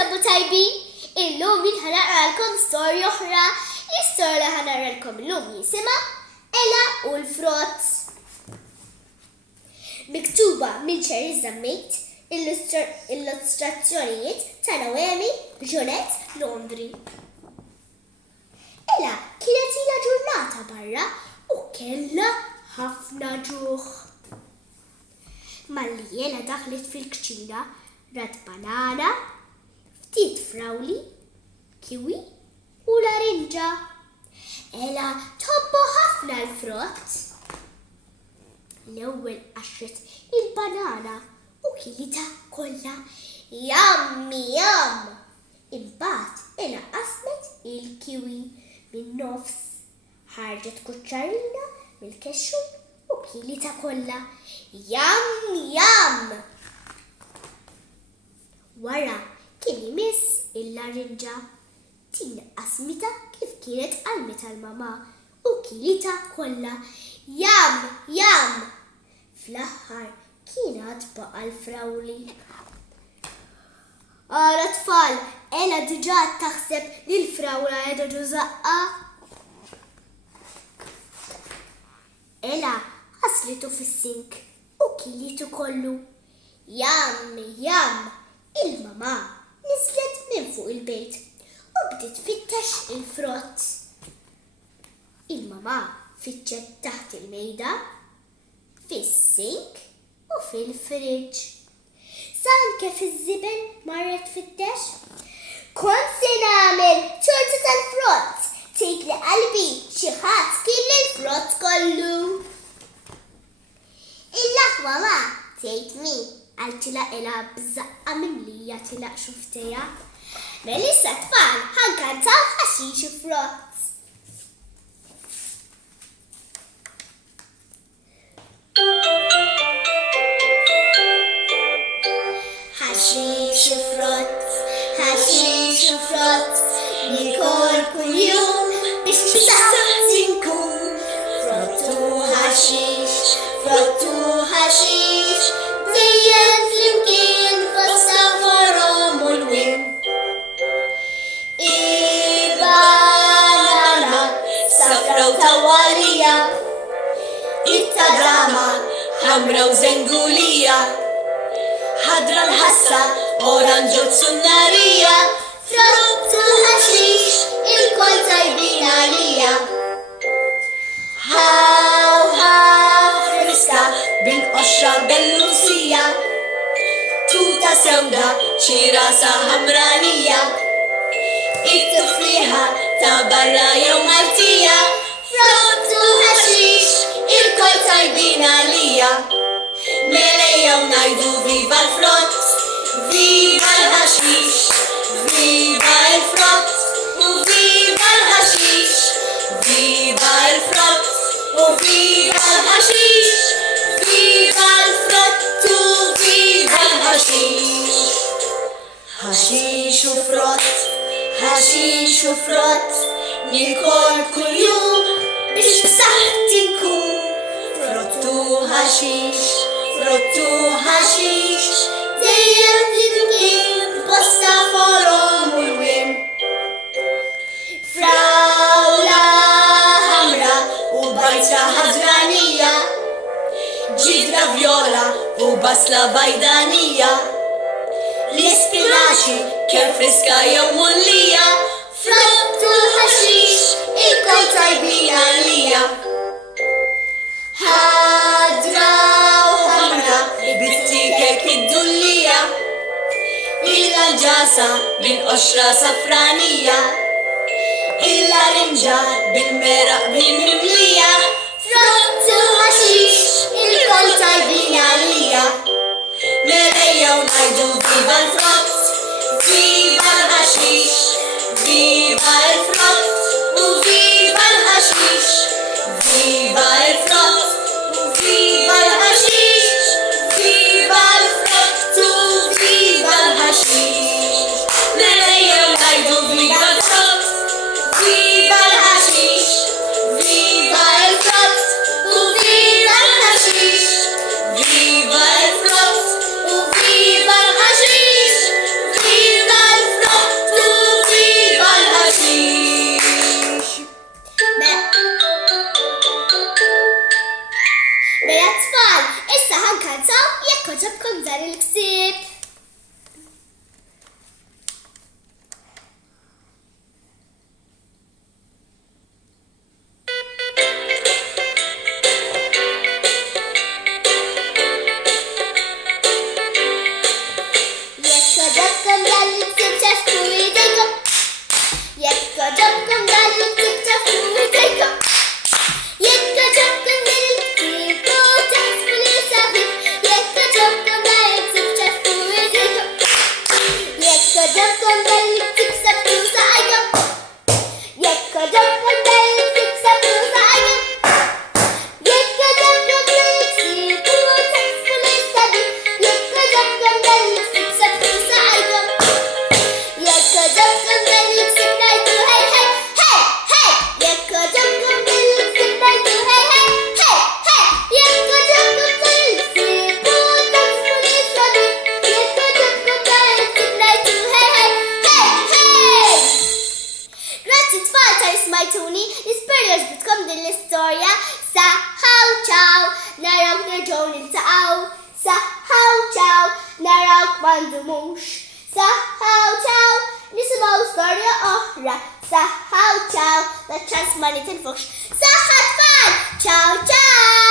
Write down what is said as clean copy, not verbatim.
sabu tajbin? Illum jien ħanaqralkom storja oħra. L-istorja li ħanaqralkom illum jisimha Ela u l-frott. Miktuba minn Cherry Zammit, illustrazzjonijiet ta' Noemi Jeanette Londri. Ela kienet ilha ġurnata barra u kellha ħafna ġuħ. Malli Ela daħlet fil-kċina rat banana, ftit frawli, kiwi u larinġa. Ela tħobbu ħafna l-frott. L-ewwel qaxret il-banana u kilita kollha yummy yum. Imbagħad Ela qasmet il-kiwi min-nofs, ħarġet kuċċarina mill-kexxun u kilita kollha yummy yum. Wara kien imiss il-larinġa, tin qasmita kif kienet qalmet għall-mama u kilita kollha yum yum. Fl-aħħar kien għad baqa' l-frawli. Ara tfal, Ela diġà taħseb li l-frawla qiegħda żaqqa. Ela ħaslitu fis-sink u kilitu kollu yum yum. Il-mama nislet minn fuq il-bejt u bdiet tfittex il-frott. Il-mama fitxet taħt il-mejda, fis-sink u fil-friġġ. Sa anke fiż-żibel marret tfittex. Kont se nagħmel torta tal-frott, tgħid li qalbi xi ħadd kien lill-frott kollu. Il-laħwa ma tgħid min għaltila Ela bżaqqa mimlija tilaq xuftejha. Melissa tfal ħankantaw ħaxix u frott. Ħaxix u frott, ħaxix u frott, nikol kuljum biex b'saħħti nkun. Frottu ħaxix, frottu ħaxix, dejjem flimkien fos-saforom u l-wien. Il-banana safra u tawalija, it-tadama ħamra u żengulija, ħadra l-ħassa oranġu tsunnarija. Frottu ħaxix il-kol tajbin għalija. Haw haw friska bil-qoxra bellusija, tuta sewda ċirasa ħamranija, it-tufliħa ta' barra jew Maltija. Frottu ħaxix il-kol tajbin għalija. Melejjaw ngħidu viva l-frott, viva l-ħaxix, viva l-frott u viva l-ħaxix, viva l-frott u viva l-ħaxix, viva l-frott u viva l-ħaxix. Ħaxix u frott, ħaxix u frott, nikol kuljum biex b'saħħti nkun. Frottu ħaxix, frottu ħaxix, dejjem flimkien fos-saforom u l-wien. Frawla ħamra u bajta ħadranija, ġidra vjola u basla bajdanija, l-ispinaċi kemm friska jew mullija. Frottu ħaxix il-kol tajbin għalija. ħadra u ħamra bit-tikek id-dullija, il-ġasa bil-qoxra safranija, il-larinġa bil-meraq bil-mimlija. Frottu ħaxix il-kol tajbin għalija. Melejjaw ngħidu viva l-frott, viva l-ħaxix, viva l-frott u viva l-ħaxix, viva l-frott u viva l-ħaxix, viva l-frott u viva l-ħaxix. Melejjaw ngħidu viva l-frott, viva l-ħaxix, viva l-frott u viva l-ħaxix, viva l-frott u viva l-ħaxix, viva l-frott. ħaġabkom dan il-ksib. Jekk ħaġabkom dan il-ksib ċafku idejkom. Jekk ħaġabkom dan il-ksib ċafku idejkom. Jekk ħaġabkom dan il-ksib u taħsbu li sabiħ. Jekk ħaġabkom dan il-ksib ċafku idejkom. Jekk ħaġabkom dan il-ksib sabtu saqajkom. Jekk ħaġabkom dan il-ksib sabtu saqajkom. Jekk ħaġabkom dan il-ksib u taħsbu li sabiħ. Jekk ħaġabkom dan il-ksib sabtu saqajkom. Jekk ħaġabkom dan il-ksib ngħidu hey hey hey hey. Jekk ħaġabkom dan il-ksib ngħidu hey hey hey hey. Jekk ħaġabkom dan il-ksib u taħsbu li sabiħ. Jekk ħaġabkom dan il-ksib ngħidu hey hey hey hey. Grazzi tfal ta' ismajtuni, nispera ġbitkom din l-istorja. Saħħaw ċaw, narawk nerġgħu niltaqgħu. Saħħaw ċaw, narawk ma ndumux. Saħħaw ċaw, nisimgħu storja oħra. Saħħaw ċaw, la ċans ma nitilfux. Saħħa tfal, ċaw ċaw.